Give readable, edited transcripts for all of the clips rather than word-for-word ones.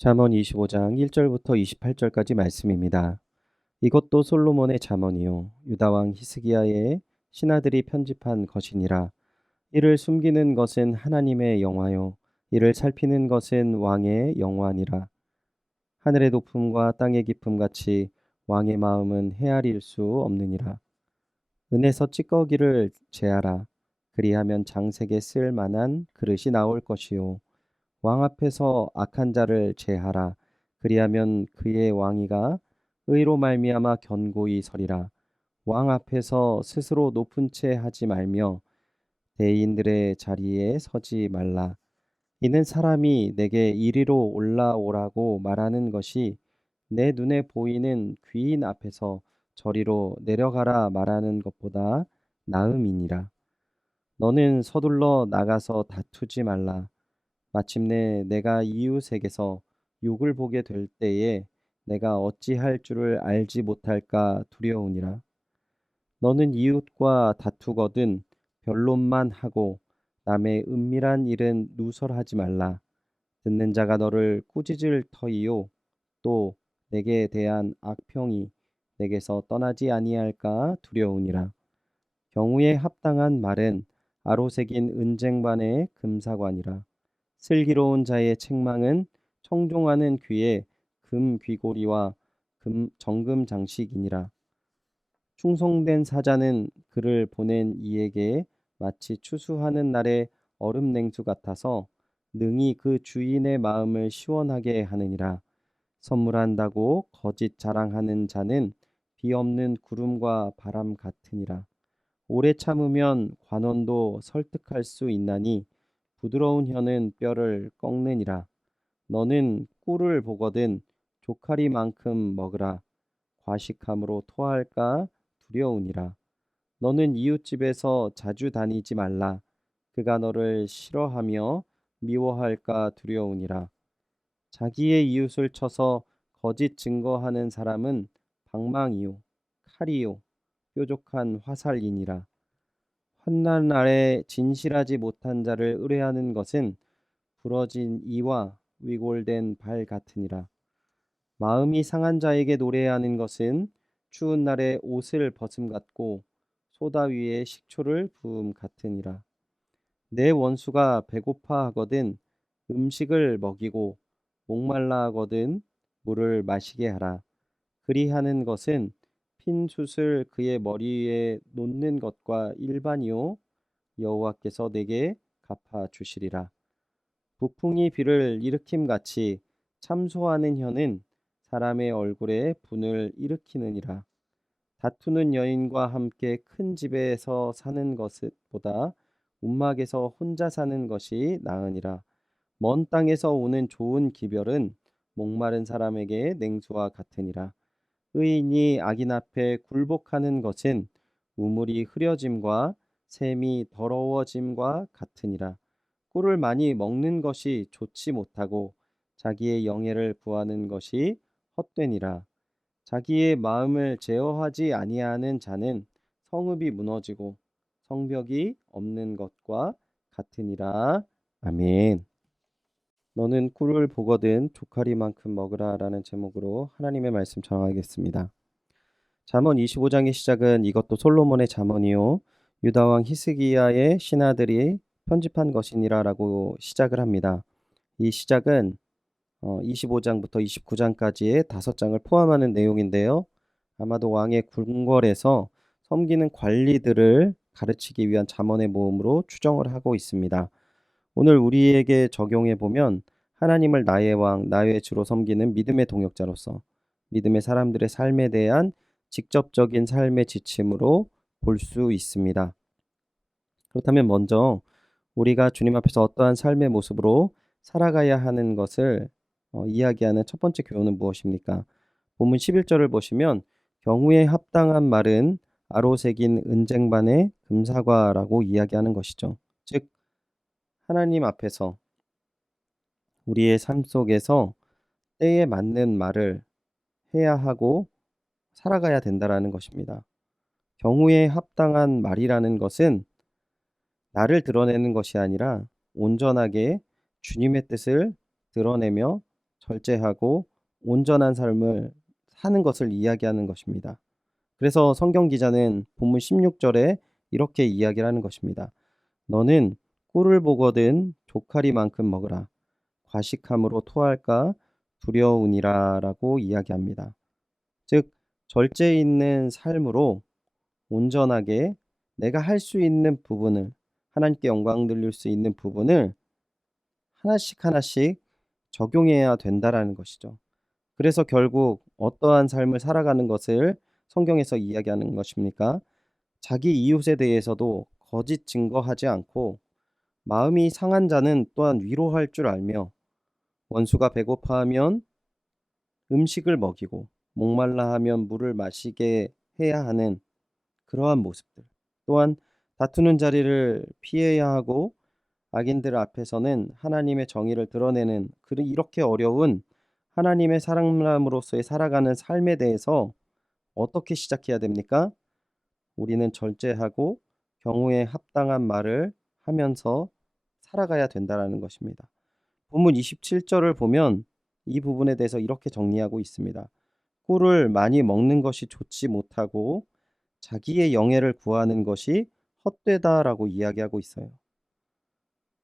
잠언 25장 1절부터 28절까지 말씀입니다. 이것도 솔로몬의 잠언이요 유다 왕 히스기야의 신하들이 편집한 것이니라. 이를 숨기는 것은 하나님의 영화요 이를 살피는 것은 왕의 영화니라. 하늘의 높음과 땅의 깊음 같이 왕의 마음은 헤아릴 수 없느니라. 은에서 찌꺼기를 제하라. 그리하면 장색에 쓸 만한 그릇이 나올 것이요 왕 앞에서 악한 자를 제하라. 그리하면 그의 왕위가 의로 말미암아 견고히 서리라. 왕 앞에서 스스로 높은 채 하지 말며 대인들의 자리에 서지 말라. 이는 사람이 내게 이리로 올라오라고 말하는 것이 내 눈에 보이는 귀인 앞에서 저리로 내려가라 말하는 것보다 나음이니라. 너는 서둘러 나가서 다투지 말라. 마침내 내가 이웃에게서 욕을 보게 될 때에 내가 어찌할 줄을 알지 못할까 두려우니라. 너는 이웃과 다투거든 변론만 하고 남의 은밀한 일은 누설하지 말라. 듣는 자가 너를 꾸짖을 터이요 또 내게 대한 악평이 내게서 떠나지 아니할까 두려우니라. 경우에 합당한 말은 아로새긴 은쟁반의 금사관이라. 슬기로운 자의 책망은 청종하는 귀에 금 귀고리와 정금 장식이니라. 충성된 사자는 그를 보낸 이에게 마치 추수하는 날의 얼음 냉수 같아서 능히 그 주인의 마음을 시원하게 하느니라. 선물한다고 거짓 자랑하는 자는 비 없는 구름과 바람 같으니라. 오래 참으면 관원도 설득할 수 있나니 부드러운 혀는 뼈를 꺾느니라. 너는 꿀을 보거든 조카리만큼 먹으라. 과식함으로 토할까 두려우니라. 너는 이웃집에서 자주 다니지 말라. 그가 너를 싫어하며 미워할까 두려우니라. 자기의 이웃을 쳐서 거짓 증거하는 사람은 방망이요 칼이요 뾰족한 화살이니라. 환난 날에 진실하지 못한 자를 의뢰하는 것은 부러진 이와 위골된 발 같으니라. 마음이 상한 자에게 노래하는 것은 추운 날에 옷을 벗음 같고 소다 위에 식초를 부음 같으니라. 내 원수가 배고파 하거든 음식을 먹이고 목말라 하거든 물을 마시게 하라. 그리하는 것은 핀 숯을 그의 머리 위에 놓는 것과 일반이요 여호와께서 내게 갚아 주시리라. 북풍이 비를 일으킴 같이 참소하는 혀는 사람의 얼굴에 분을 일으키느니라. 다투는 여인과 함께 큰 집에서 사는 것보다 움막에서 혼자 사는 것이 나으니라. 먼 땅에서 오는 좋은 기별은 목마른 사람에게 냉수와 같으니라. 의인이 악인 앞에 굴복하는 것은 우물이 흐려짐과 샘이 더러워짐과 같으니라. 꿀을 많이 먹는 것이 좋지 못하고 자기의 영예를 구하는 것이 헛되니라. 자기의 마음을 제어하지 아니하는 자는 성읍이 무너지고 성벽이 없는 것과 같으니라. 아멘. 너는 꿀을 보거든 조카리만큼 먹으라라는 제목으로 하나님의 말씀 전하겠습니다. 잠언 25장의 시작은 이것도 솔로몬의 잠언이요 유다 왕 히스기야의 신하들이 편집한 것이니라라고 시작을 합니다. 이 시작은 25장부터 29장까지의 5장을 포함하는 내용인데요. 아마도 왕의 궁궐에서 섬기는 관리들을 가르치기 위한 잠언의 모음으로 추정을 하고 있습니다. 오늘 우리에게 적용해 보면 하나님을 나의 왕, 나의 주로 섬기는 믿음의 동역자로서 믿음의 사람들의 삶에 대한 직접적인 삶의 지침으로 볼 수 있습니다. 그렇다면 먼저 우리가 주님 앞에서 어떠한 삶의 모습으로 살아가야 하는 것을 이야기하는 첫 번째 교훈은 무엇입니까? 본문 11절을 보시면 경우에 합당한 말은 아로새긴 은쟁반의 금사과라고 이야기하는 것이죠. 즉 하나님 앞에서 우리의 삶 속에서 때에 맞는 말을 해야 하고 살아가야 된다라는 것입니다. 경우에 합당한 말이라는 것은 나를 드러내는 것이 아니라 온전하게 주님의 뜻을 드러내며 절제하고 온전한 삶을 사는 것을 이야기하는 것입니다. 그래서 성경 기자는 본문 16절에 이렇게 이야기를 하는 것입니다. 너는 꿀을 보거든 조카리만큼 먹으라. 과식함으로 토할까 두려우니라 라고 이야기합니다. 즉 절제 있는 삶으로 온전하게 내가 할 수 있는 부분을, 하나님께 영광 돌릴 수 있는 부분을 하나씩 하나씩 적용해야 된다라는 것이죠. 그래서 결국 어떠한 삶을 살아가는 것을 성경에서 이야기하는 것입니까? 자기 이웃에 대해서도 거짓 증거하지 않고, 마음이 상한 자는 또한 위로할 줄 알며, 원수가 배고파하면 음식을 먹이고 목말라 하면 물을 마시게 해야 하는 그러한 모습들, 또한 다투는 자리를 피해야 하고 악인들 앞에서는 하나님의 정의를 드러내는 이렇게 어려운 하나님의 사람으로서의 살아가는 삶에 대해서 어떻게 시작해야 됩니까? 우리는 절제하고 경우에 합당한 말을 하면서 살아가야 된다는 것입니다. 본문 27절을 보면 이 부분에 대해서 이렇게 정리하고 있습니다. 꿀을 많이 먹는 것이 좋지 못하고 자기의 영예를 구하는 것이 헛되다라고 이야기하고 있어요.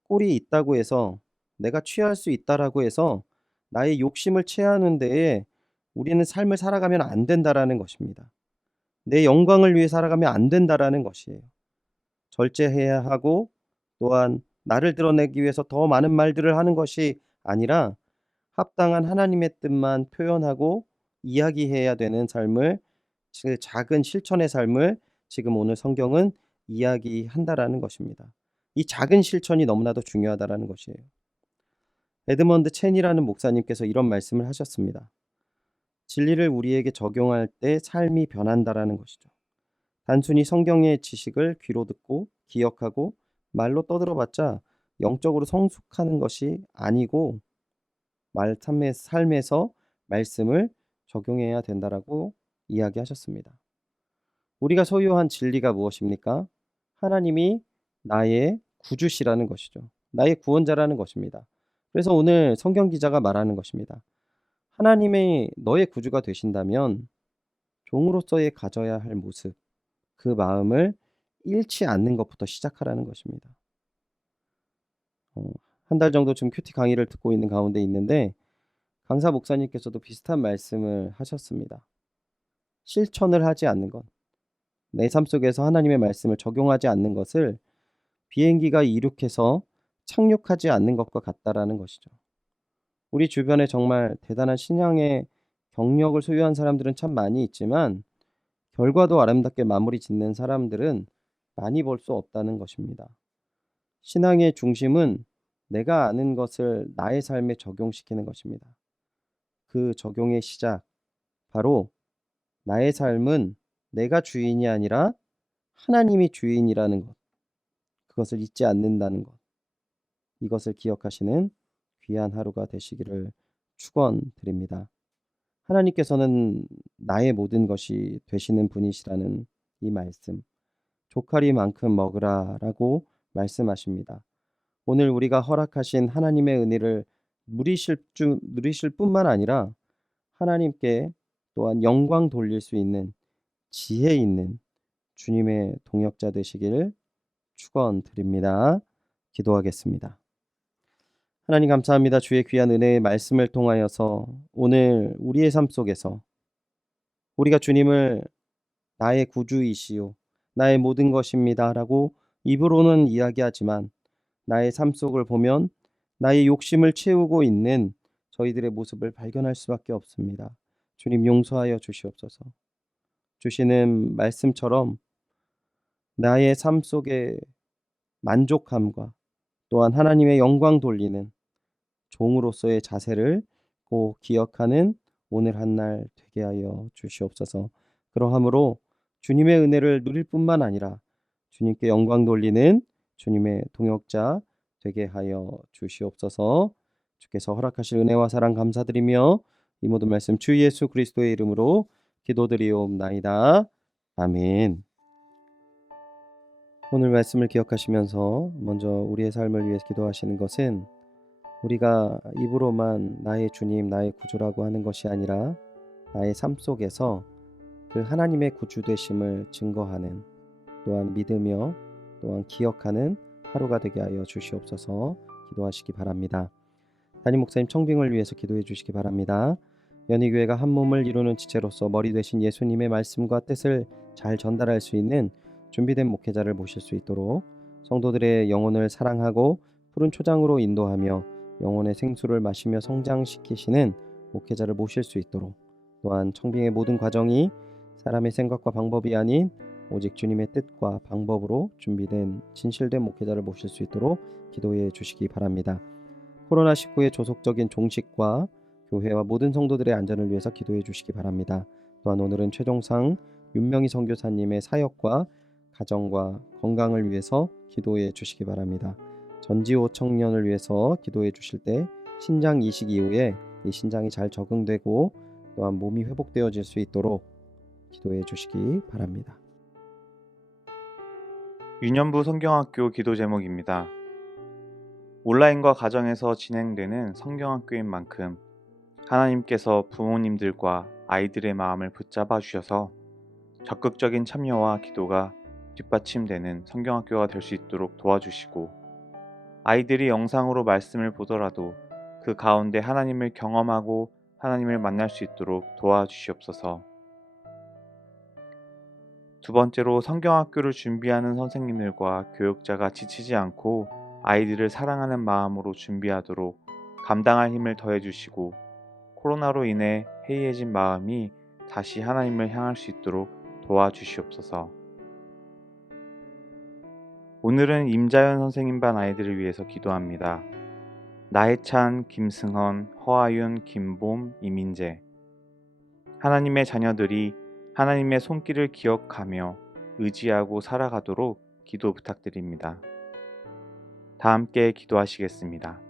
꿀이 있다고 해서, 내가 취할 수 있다라고 해서 나의 욕심을 채하는 데에 우리는 삶을 살아가면 안 된다라는 것입니다. 내 영광을 위해 살아가면 안 된다라는 것이에요. 절제해야 하고, 또한 나를 드러내기 위해서 더 많은 말들을 하는 것이 아니라 합당한 하나님의 뜻만 표현하고 이야기해야 되는 삶을, 작은 실천의 삶을 지금 오늘 성경은 이야기한다라는 것입니다. 이 작은 실천이 너무나도 중요하다라는 것이에요. 에드먼드 첸이라는 목사님께서 이런 말씀을 하셨습니다. 진리를 우리에게 적용할 때 삶이 변한다라는 것이죠. 단순히 성경의 지식을 귀로 듣고 기억하고 말로 떠들어봤자 영적으로 성숙하는 것이 아니고, 삶에서 말씀을 적용해야 된다라고 이야기하셨습니다. 우리가 소유한 진리가 무엇입니까? 하나님이 나의 구주시라는 것이죠. 나의 구원자라는 것입니다. 그래서 오늘 성경 기자가 말하는 것입니다. 하나님이 너의 구주가 되신다면 종으로서의 가져야 할 모습, 그 마음을 잃지 않는 것부터 시작하라는 것입니다. 한 달 정도 좀 큐티 강의를 듣고 있는 가운데 있는데, 강사 목사님께서도 비슷한 말씀을 하셨습니다. 실천을 하지 않는 것, 내 삶 속에서 하나님의 말씀을 적용하지 않는 것을 비행기가 이륙해서 착륙하지 않는 것과 같다라는 것이죠. 우리 주변에 정말 대단한 신앙의 경력을 소유한 사람들은 참 많이 있지만, 결과도 아름답게 마무리 짓는 사람들은 많이 볼 수 없다는 것입니다. 신앙의 중심은 내가 아는 것을 나의 삶에 적용시키는 것입니다. 그 적용의 시작, 바로 나의 삶은 내가 주인이 아니라 하나님이 주인이라는 것, 그것을 잊지 않는다는 것, 이것을 기억하시는 귀한 하루가 되시기를 축원드립니다. 하나님께서는 나의 모든 것이 되시는 분이시라는 이 말씀, 조카리만큼 먹으라 라고 말씀하십니다. 오늘 우리가 허락하신 하나님의 은혜를 누리실 뿐만 아니라 하나님께 또한 영광 돌릴 수 있는 지혜 있는 주님의 동역자 되시기를 축원드립니다. 기도하겠습니다. 하나님 감사합니다. 주의 귀한 은혜의 말씀을 통하여서 오늘 우리의 삶 속에서 우리가 주님을 나의 구주이시오, 나의 모든 것입니다 라고 입으로는 이야기하지만, 나의 삶 속을 보면 나의 욕심을 채우고 있는 저희들의 모습을 발견할 수밖에 없습니다. 주님 용서하여 주시옵소서. 주시는 말씀처럼 나의 삶 속에 만족함과 또한 하나님의 영광 돌리는 종으로서의 자세를 꼭 기억하는 오늘 한 날 되게 하여 주시옵소서. 그러함으로 주님의 은혜를 누릴 뿐만 아니라 주님께 영광 돌리는 주님의 동역자 되게 하여 주시옵소서. 주께서 허락하실 은혜와 사랑 감사드리며 이 모든 말씀 주 예수 그리스도의 이름으로 기도드리옵나이다. 아멘. 오늘 말씀을 기억하시면서 먼저 우리의 삶을 위해 기도하시는 것은 우리가 입으로만 나의 주님, 나의 구주라고 하는 것이 아니라 나의 삶 속에서 그 하나님의 구주 되심을 증거하는, 또한 믿으며 또한 기억하는 하루가 되게 하여 주시옵소서. 기도하시기 바랍니다. 담임 목사님 청빙을 위해서 기도해 주시기 바랍니다. 연희교회가 한 몸을 이루는 지체로서 머리 되신 예수님의 말씀과 뜻을 잘 전달할 수 있는 준비된 목회자를 모실 수 있도록, 성도들의 영혼을 사랑하고 푸른 초장으로 인도하며 영혼의 생수를 마시며 성장시키시는 목회자를 모실 수 있도록, 또한 청빙의 모든 과정이 사람의 생각과 방법이 아닌 오직 주님의 뜻과 방법으로 준비된 진실된 목회자를 모실 수 있도록 기도해 주시기 바랍니다. 코로나19의 조속적인 종식과 교회와 모든 성도들의 안전을 위해서 기도해 주시기 바랍니다. 또한 오늘은 최종상 윤명희 선교사님의 사역과 가정과 건강을 위해서 기도해 주시기 바랍니다. 전지호 청년을 위해서 기도해 주실 때 신장 이식 이후에 이 신장이 잘 적응되고 또한 몸이 회복되어질 수 있도록 기도해 주시기 바랍니다. 유년부 성경학교 기도 제목입니다. 온라인과 가정에서 진행되는 성경학교인 만큼 하나님께서 부모님들과 아이들의 마음을 붙잡아 주셔서 적극적인 참여와 기도가 뒷받침되는 성경학교가 될 수 있도록 도와주시고, 아이들이 영상으로 말씀을 보더라도 그 가운데 하나님을 경험하고 하나님을 만날 수 있도록 도와주시옵소서. 두 번째로, 성경학교를 준비하는 선생님들과 교육자가 지치지 않고 아이들을 사랑하는 마음으로 준비하도록 감당할 힘을 더해주시고, 코로나로 인해 해이해진 마음이 다시 하나님을 향할 수 있도록 도와주시옵소서. 오늘은 임자연 선생님 반 아이들을 위해서 기도합니다. 나혜찬, 김승헌, 허아윤, 김봄, 이민재. 하나님의 자녀들이 하나님의 손길을 기억하며 의지하고 살아가도록 기도 부탁드립니다. 다 함께 기도하시겠습니다.